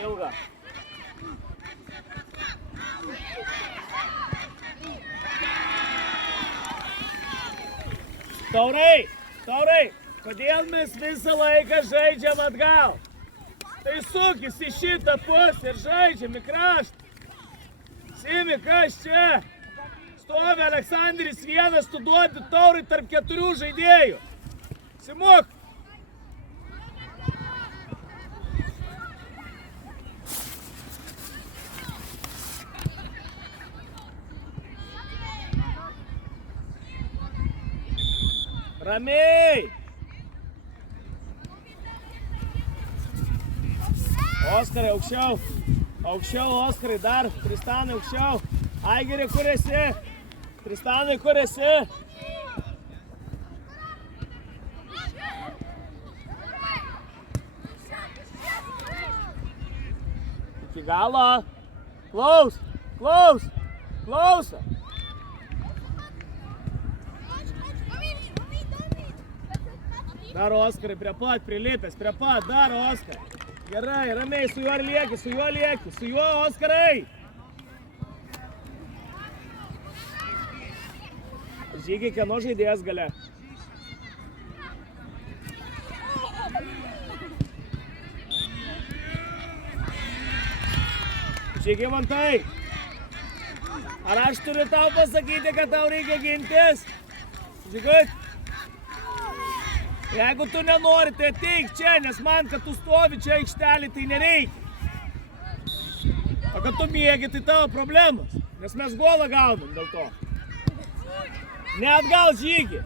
Ilga. Taurai, kodėl mes visą laiką žaidžiam atgal? Tai sukis į šitą pusę ir žaidžiam į kraštą. Simi, kas čia? Stovi Aleksandris vienas, tu duodi Taurai tarp 4 žaidėjų. Simuk! Ramiai! Oskarai, aukščiau. Aukščiau, Oskarai, dar. Tristanai, aukščiau. Aigerai, kur esi? Tristanai, kur esi? Iki galo. Klaus! Klausa! Dar Oskarai, prie pat, prilipęs, prie pat, dar Oskarai. Gerai, ramiai, su juo lieki, su juo Oskarai. Žygiai, kieno žaidėjas gale? Žygiai, Mantai. Ar aš turiu tau pasakyti, kad tau reikia gintis? Žygiai. Jeigu tu nenori, tai ateik čia, nes man, kad tu stovi čia aikštelį, tai nereikia. O kad tu mėgi, tai tavo problemas, nes mes golą gaunam dėl to. Ne atgal Žygį.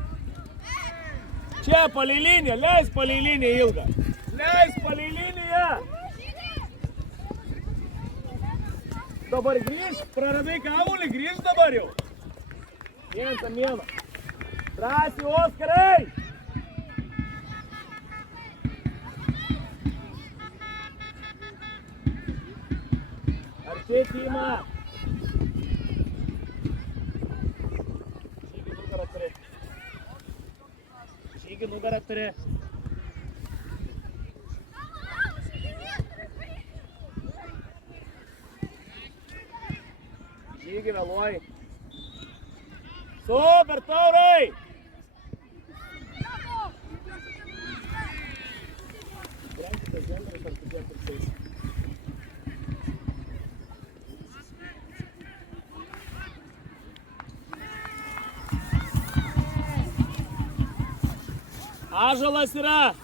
Čia palei liniją, leis palei liniją Ilgą. Leis palei liniją. Dabar grįž, praradai kaulį, grįž dabar jau. Vieną. Drąsiai, Oskarai. Tima! Žygį nugarą turi. Žygį vėluoji. Super, Taurai! Renkite žemės ar tokie pirksais. Ąžuolas yra.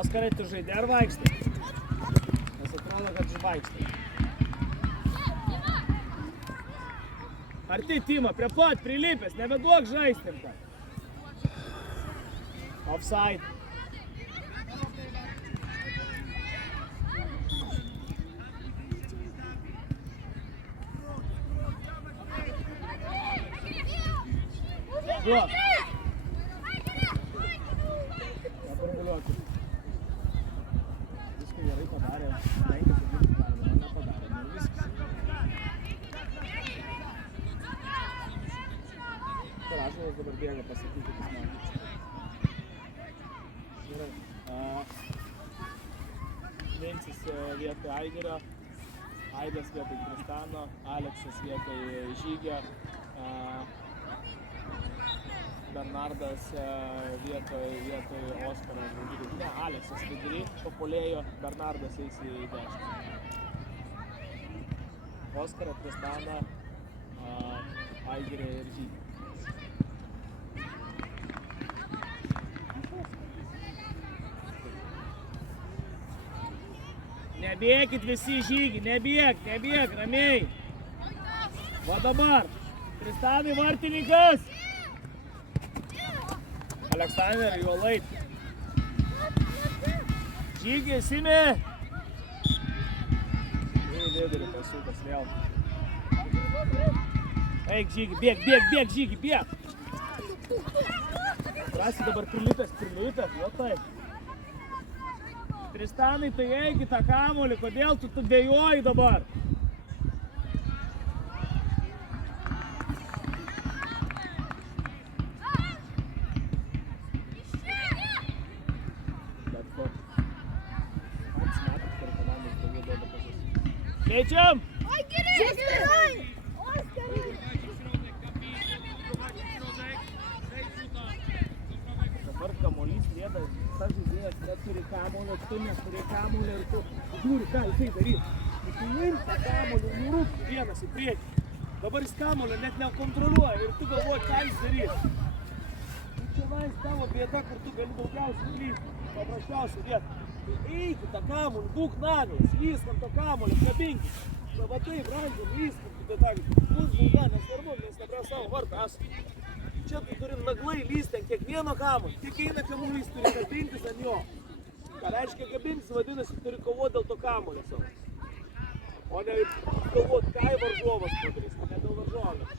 Oskarai, tu žaidė ar vaikštai? Nes atrodo, kad vaikštai. Arti, Tima, prie pat, prilipęs, nebeduok žaistim tą. Offside. Duok. Neparguliuokit. Viską gerai padarė. Nepadarė. Viskas. Ąžuolas dabar bėga pasakyti, kas man. Gerai. Vincis vietoj Aigerio, Aidas vietoj Tristano, Aleksas vietoj Žygio, Bernardas vietoj Oskaro vidury. Ne, Aleksas vidury papulėjo, Bernardas eis į dešinę. Oskarą, Tristaną, Aigerį ir Žygį. Nebėkit visi Žygį, nebėk, ramiai. Va dabar, Tristanai vartininkas. Aleksandrai, jo lait. Žygį, Simi. Vidury pasukas vėl. Eik, Žygį, bėk, Žygį, bėk. Drąsiai dabar prilipęs, jo taip. Tristanai, tai eik į tą kamuolį, kodėl tu dvejoji dabar? Keičiam! Dabar kamuolys lėda, tas žaidėjas neturi kamuolio, tu neturi kamuolio ir tu žiūri, ką jisai darys. Tu imk tą kamuolį ir nurūkti vienas į priekį. Dabar jis kamuolio net nekontroliuoja ir tu galvoji, ką jis darys. Tai čia vais tavo bėda, kur tu gali daugiausiai klysti, paprasčiausiai vietą. Tai eik į tą kamuolį, būk naglas, lysk ant to kamuolio, kabinkis. Va taip, brandžiam, lysk ant to kamuolį. Bus bauda, nesvarbu, nes nebra savo vartą esame. Čia tu turi naglai lysti ant kiekvieno kamuolio. Kiek eina kamuolys, turi kabintis ant jo. Ką reiškia kabintis, vadinasi, turi kovoti dėl to kamuolio savo. O ne galvoti, ką varžovas padarys, ne dėl varžovės.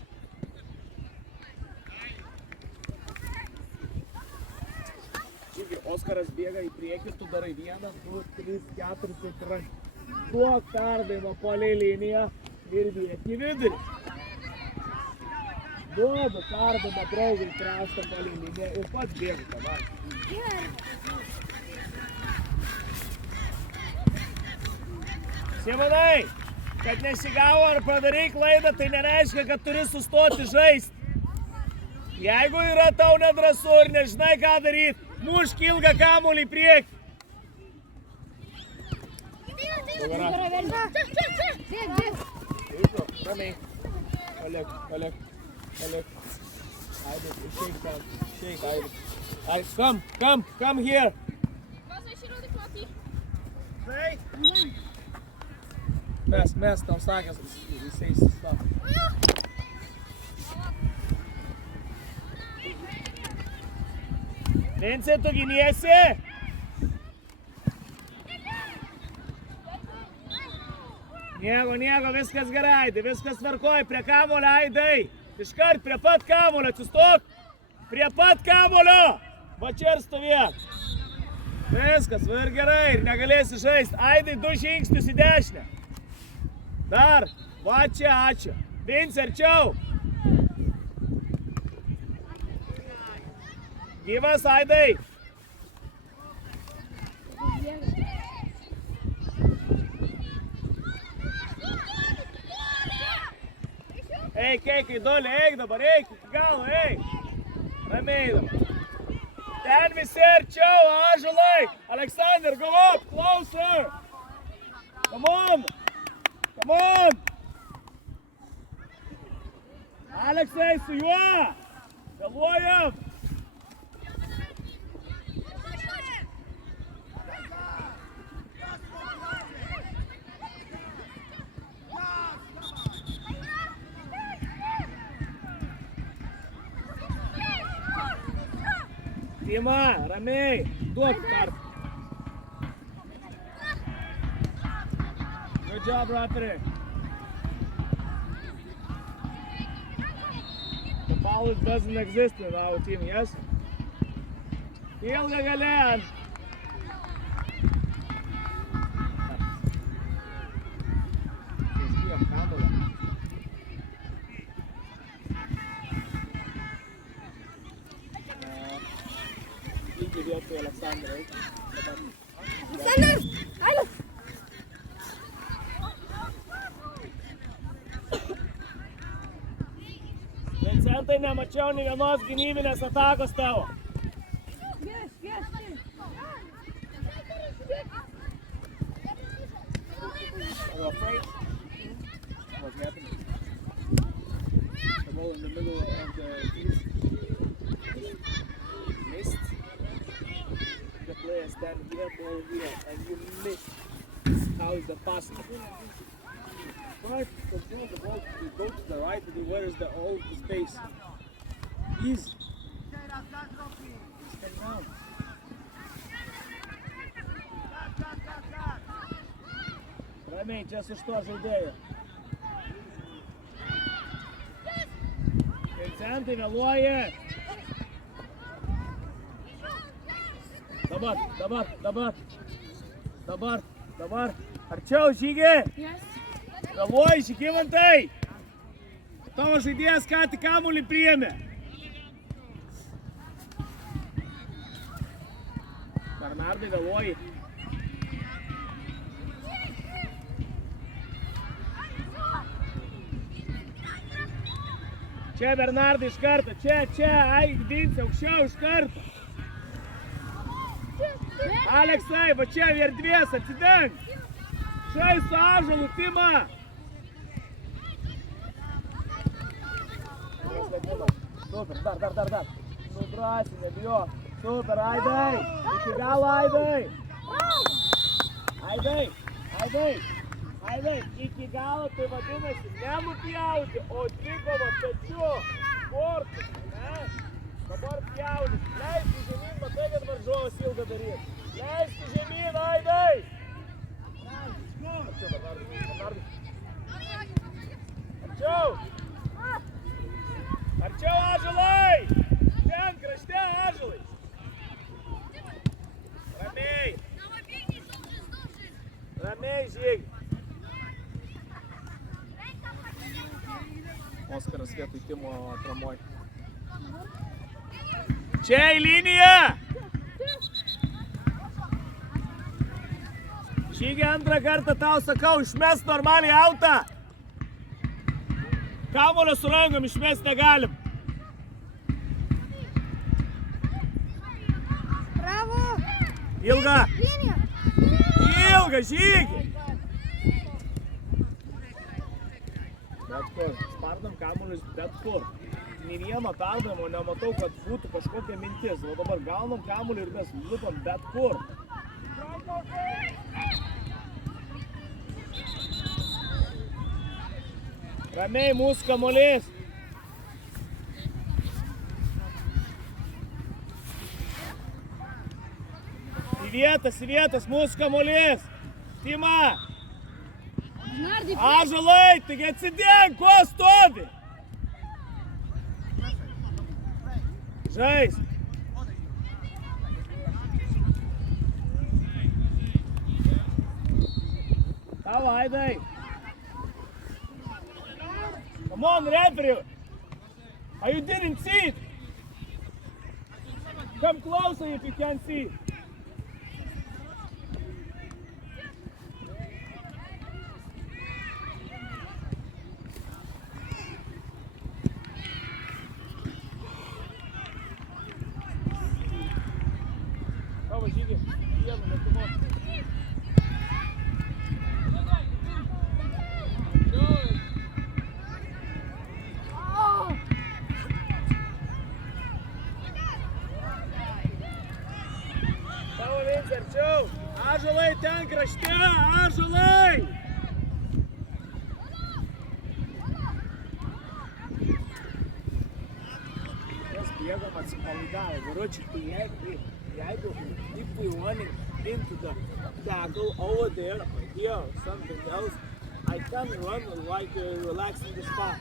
Oskaras bėga į priekį, tu darai 1, 2, 3, 4 ir duok perdavimą palei liniją ir viek į vidurį. Duodu perdavimą draugui kraštą palei liniją ir pats bėgu tada. Simonai, kad nesigavo ar padarai klaidą, tai nereiškia, kad turi sustoti žaisti. Jeigu yra tau nedrąsu ir nežinai, ką daryti, mušk ilgą kamuolį į priekį. Ramiai. Paliek. Aidai, shake ten. Shake, Aidai. Come here. Mes, tau sakęs, jisai stop. Vince, tu giniesi? Nieko, viskas gerai, Aidai, viskas tvarkoj, prie kamuolio, Aidai. Iškart, prie pat kamuolio, atsistok. Prie pat kamuolio. Va čia ir stovėk. Viskas, va ir gerai, ir negalėsi žaisti. Aidai, 2 žingsnius į dešinę. Dar, va čia, ačiū. Vince, arčiau. Gyvas, Aidai. Eik, Idolė, eik dabar, eik iki galo, eik. Ramiai dabar. Ten visi arčiau, ąžuolai. Alexander, go up, closer. Come on. Aleksai, su juo. Vėluojam. Dima, ramiai, duok tarp. Good job, referee. The foul doesn't exist in our team, yes? Ilga galian. Alexander, Alexander! Vincentai, nemačiau nė vienos gynybinės atakos tavo. Are you afraid? What's happening? The ball in the middle of the field. Missed. The player stand here, ball here, and you miss. How is that possible? Try to control the ball to go to the right, to where is the all the space. Easy. Stand down. Ramiai, čia su šituo žaidėju. Vincentai, vėluoji. Dabar. Dabar. Arčiau, Žygį. Galvoji, Žygimantai. Tavo žaidėjas ką tik kamuolį priėmė. Bernardai, galvoji. Čia, Bernardai, iš karto. Čia. Ai, Vince, aukščiau iš karto. Aleksai, va čia erdvės, atsideng. Šai su Ąžuolu, Tima. Super, dar. Nu, drąsiai, nebijo. Super, Aidai. Iki galo, Aidai. Aidai, iki galo tai vadinasi nenupjauti, o dvikova pečiu. Sportas, ne? Dabar pjaunis. Leisti žemyn, matai, kad varžovas ilgą daryti. Leisti žemyn, Aidai. Arčiau, Ąžuolai. Ten krašte, Ąžuolai. Ramiai, Žygi. Oskaras vietoj Timo atramoj. Čia į liniją! Žygi, antrą kartą tau sakau, išmest normaliai autą. Kamuolio su rankom išmest negalim. Bravo! Ilga, Žygi! Bet kur, spardam kamuolius bet kur. Nei vieno perdavimo nematau, kad būtų kažkokia mintis. O dabar gaunam kamuolį ir mes lupam bet kur. Ramiai, mūsų kamuolys. Į vietas, mūsų kamuolys. Tima. Ąžuolai, taigi atsidėk, ko stovi? Žais. Tavo, Aidai. Come on, referee. You didn't see it. Come closer if you can see it. Tavo, Žygi, vienu metu. Arčiau, Ąžuolai ten krašte, Ąžuolai! Mes bėgam atsipalaidavę, vyručiai, tai jeigu if we running into the tackle over there, here, or something else, I can run like relaxing the spot.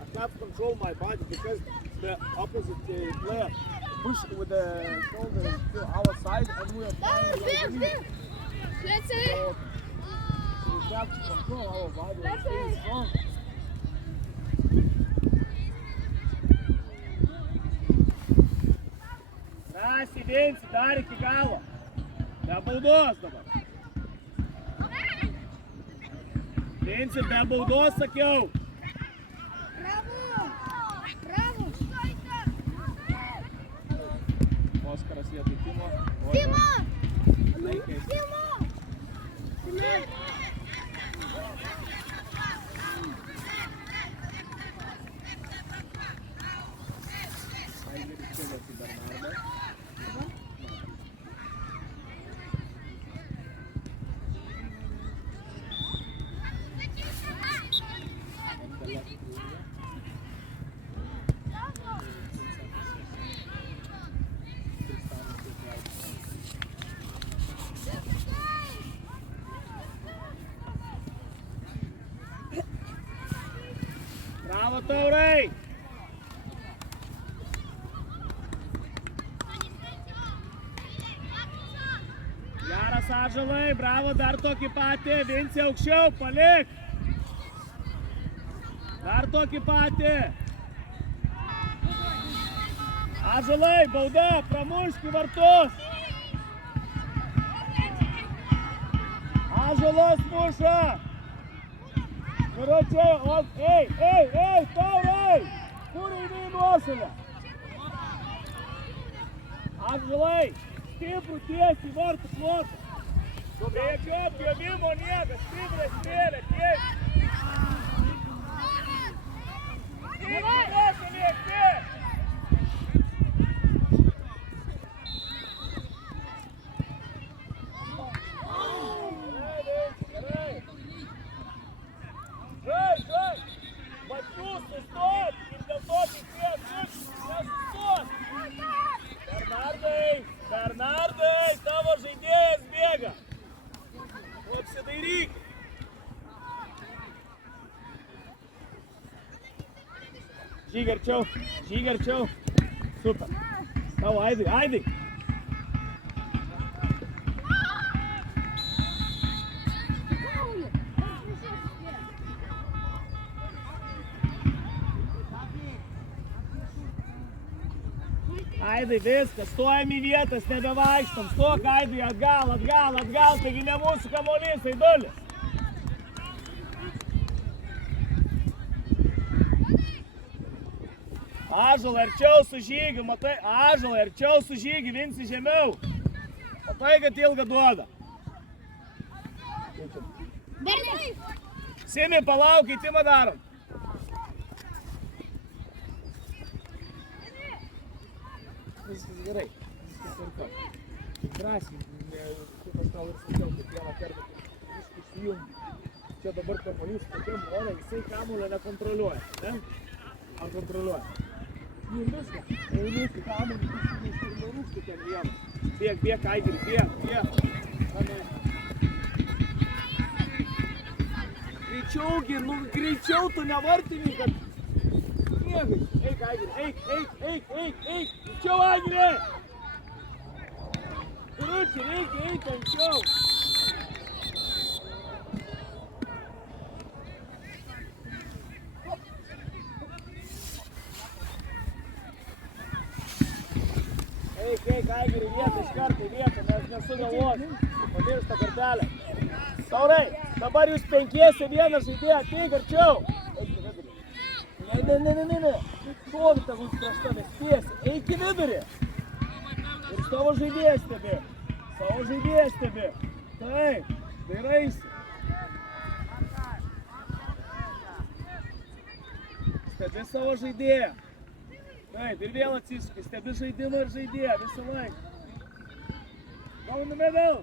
I can't control my body because the opposite player push with the shoulder to our side and we are playing like this. Let's So we have to control our body and stay strong. Drąsiai, Vinci, dar iki galo. Be baudos dabar. Vinci, be baudos sakiau. Oskaras vietoj Timo. Laikais. Bravo, Taurai! Geras Ąžuolai, bravo, dar tokį patį, Vinci aukščiau, palik. Dar tokį patį. Ąžuolai, bauda, pramušk į vartus. Ąžuolas muša. Karočiai, ei, taurai. Kur eini į nuošalę? Ąžuolai, stiprų tiesiai vartų plotą. Be jokio apjovimo niekas, stipriai strėlė, tiesiai. Stiprų nuošalė, tiesiai. Bernardai, tavo žaidėjas bėga. Apsidairyk. Žygi arčiau. Super. Tavo, Aidai. Aidai, viskas, stojam į vietas, nebevaikštam, stok Aidai, atgal, taigi ne mūsų kamuolys, Aidulis. Ąžuolai, arčiau su Žygiu, matai, Ąžuolai, arčiau su Žygiu, Vinci žemiau. Matai, kad ilgą duoda. Simi, palauk, keitimą darom. Viskas gerai, viskas tvarko. Drąsiai, kaip aš tau ir sakiau, kiekvieną kartą išsijungi. Čia dabar kamuolys tokiam ore, jisai kamuolio nekontroliuoja, ne? Ar kontroliuoja? Ir viską, eini kamuolį, nerūkti ten vieną. Bėk, Aidai, bėk. Greičiau tu nevartini, kad... Eik, Aidai, eik! Čia, Aidai! Karučiai, reikia eiti anksčiau. Eik, Aidai, vietą iš karto, nes nesugalvosim. Pamiršta kartelę. Taurai, dabar jūs penkiesi vieną žaidėją, ateik arčiau. Ne. Šovi tavus prieš tave, spėsi. Eik į vidurį. Ir savo žaidėją stebi. Taip, dairaisi. Stebi savo žaidėją. Taip, ir vėl atsisukai. Stebi žaidimą ir žaidėją visą laiką. Gaunu medal.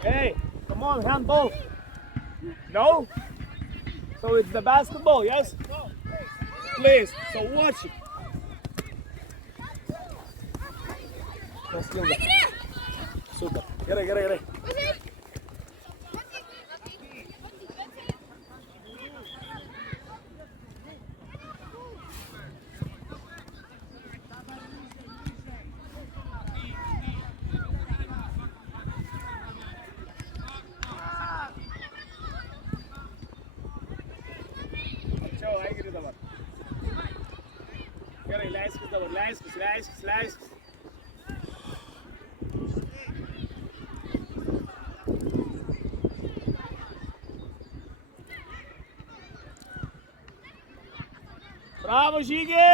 Hey, come on, handball. No? So it's the basketball, yes? Please, so watch it. Super. Gerai. Aigiri dabar. Gerai, leiskis dabar, leiskis. Bravo, Žygi!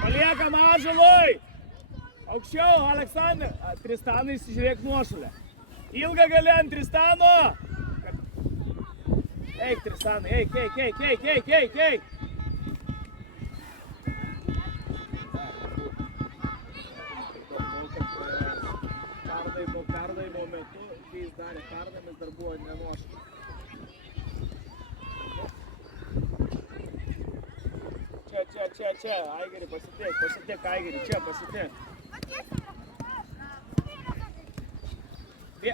Paliekam Ąžuolui! Aukščiau, Aleksandr! Tristanai, žiūrėk nuošalę. Ilgą gali ant Tristano! Eik, Tristanai, eik! Perdavimo metu, kai jis darė perdavimus, dar buvo nenuošalė. čia, Aigeri, pasitik, Aigeri, čia, pasitik.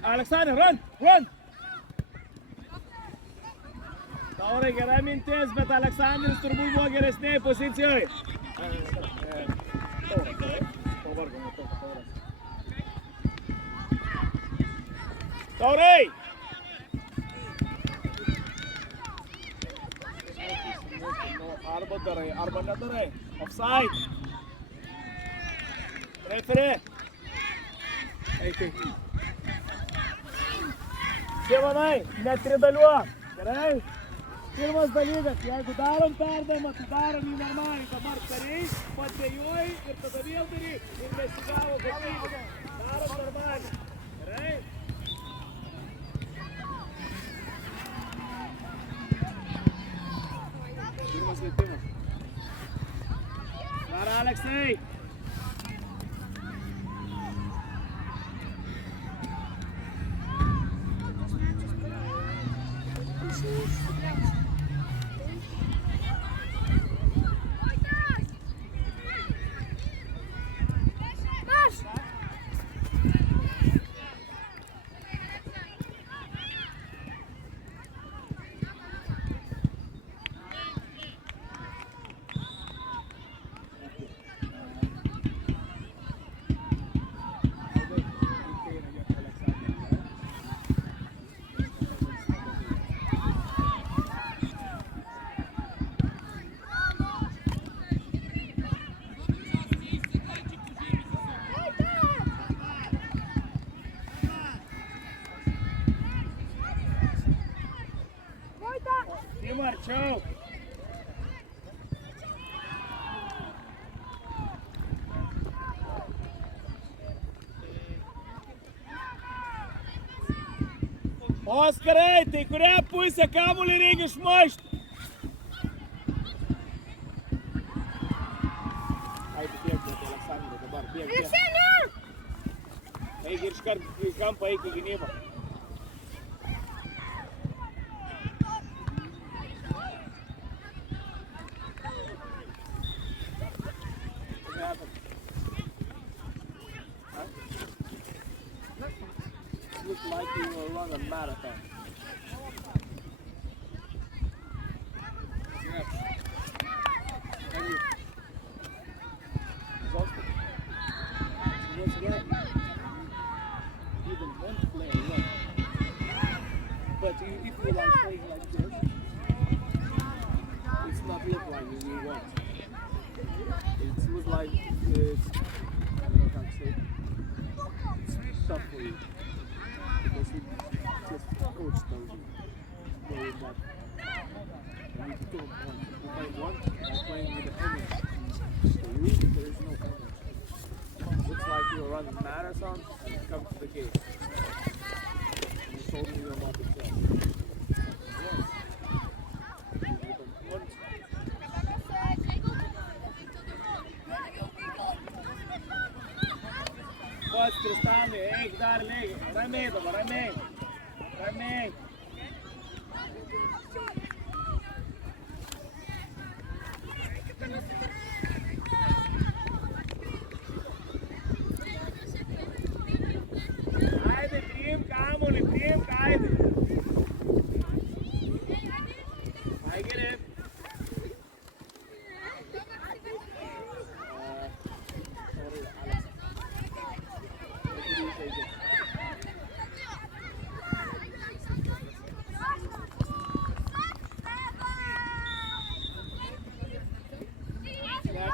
Aleksandrai, run! Taurai gera mintis, bet Aleksandris turbūt buvo geresnėje pozicijoje. Taurai, gerai? Pavargo nuo to, Tauras. Taurai! Arba darai, arba nedarai. Offside. Referee. Eik. Tėvanai, netridaliuok. Gerai? Pirmas dalykas, jeigu darom perdavimą, tai darom jį normaliai. Dabar kariai, padėjuoji ir tada vėl darai ir nesigavo galimybę. Darom normaliai. Gerai? Pirmas lietimas. Dar Aleksai. Arčiau. Oskarai, tai kurią pusę kamuolį reikia išmušti? Eik, bėg, Aleksandrai, dabar bėg. Eik ir iškart į kampą, eik į gynybą. Looks like you will run a marathon. Yes. Thank you. Exhausted. Once again, even one player run. But if you like playing like this, it's not look like you want. It looks like it's, I don't know how to say it. It's tough for you. Because he just coach tells you play that. You need to do one. You play one, I'm playing with the energy. For you, there is no energy. Looks like you're running a marathon and it comes to the gate. And you told me you're not exhausted. Yes. Pats Tristanai, eik dar lygiai. Ramiai dabar, ramiai. Ramiai. Aidai, priimk kamuolį, priimk Aidai. Aigeri.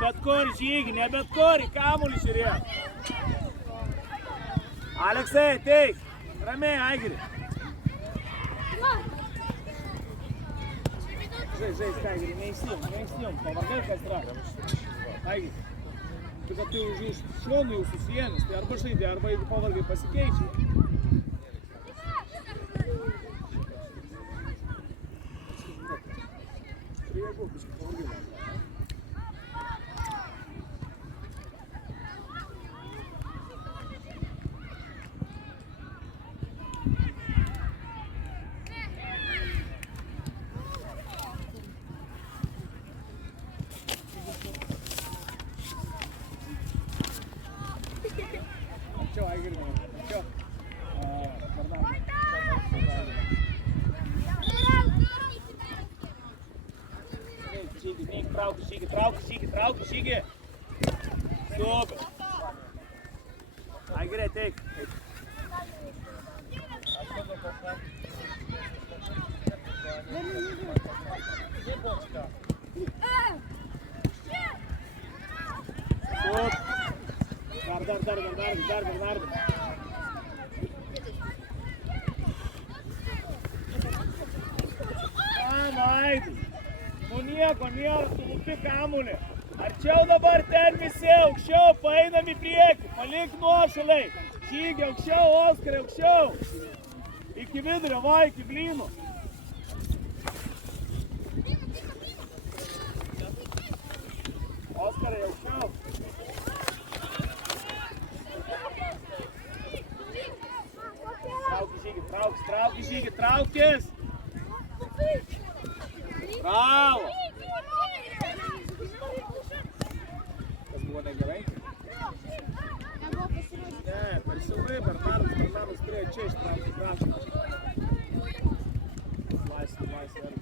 Bet kur žygi, ne bet kur, į kamuolį žiūrėk. Aleksai, ateik. Ramiai, Aigeri. Žaisk, Aigeri, neįsijom. Pavargai, kas yra. Aigeri. Tai kad tu už šonų jau susijėmės, tai arba žaidė, arba jeigu pavargai pasikeičiai. Žygį. Super. Ai, gerai, teik. Dar. Aidai. Nu nieko, tu lupi kamuolį. Arčiau dabar ten visi, aukščiau, paeinam į priekį, palik nuošaliai. Žygį aukščiau, Oskarai, aukščiau. Iki vidurio, va, iki blynų. Oskarai, aukščiau. Trauki žygį, traukis. Bravo. Tas buvo negerai? Ne, per siaurai Bernardas turėjo čia ištraukti kraštą. Laisvė.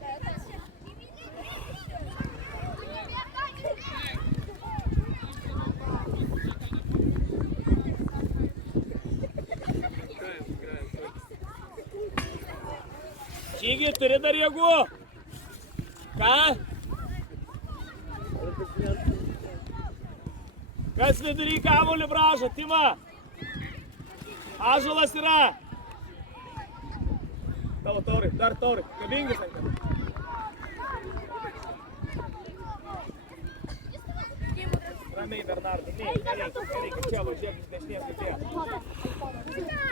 Žygį, turi dar jėgų? Ką? Kas vidury kamuolį bražo, Tima? Ąžuolas yra. Tavo taurai, dar taurai. Kabingis ant kad. Ramiai, Bernardai, nereikia. Čia važiuok, dešinės kaip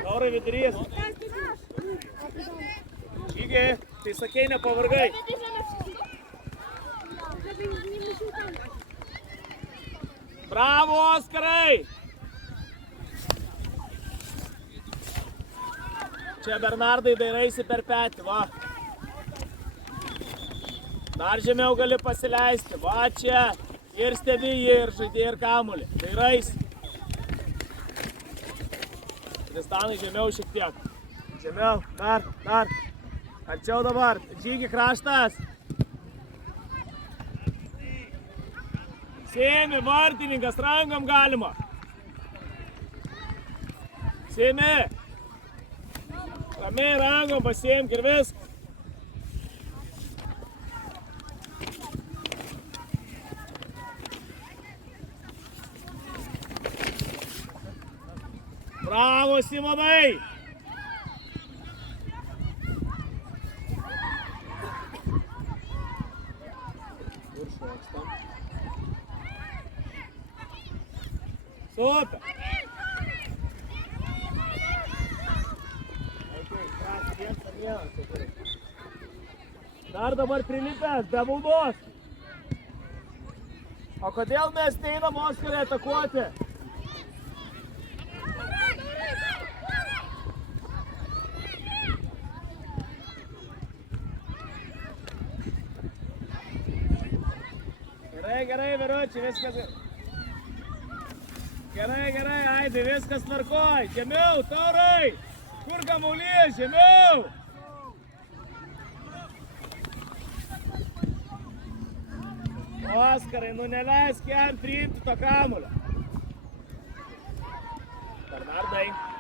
Taurai vidurys. Žygį, tai sakei, nepavargai. Bravo, Oskarai! Čia Bernardai dairaisi per petį, va. Dar žemiau gali pasileisti, va čia. Ir stebi jį, ir žaidė, ir kamuolį. Dairaisi. Tristanai žemiau šiek tiek. Žemiau, dar. Arčiau dabar. Žygį kraštas. Sėmi, vartininkas, rankom galima. Sėmi. Ramiai rankom pasiėmk ir viskas. Bravo, Simonai. Super! Dar dabar prilipęs, be baudos. O kodėl mes neinam Oskarai atakuoti? Gerai, Veručiai, viskas. Gerai, Aidai, viskas tvarkoj. Žemiau, taurai. Kur kamuolys, žemiau. Oskarai, nu neleisk jam priimti to kamuolio. Bernardai.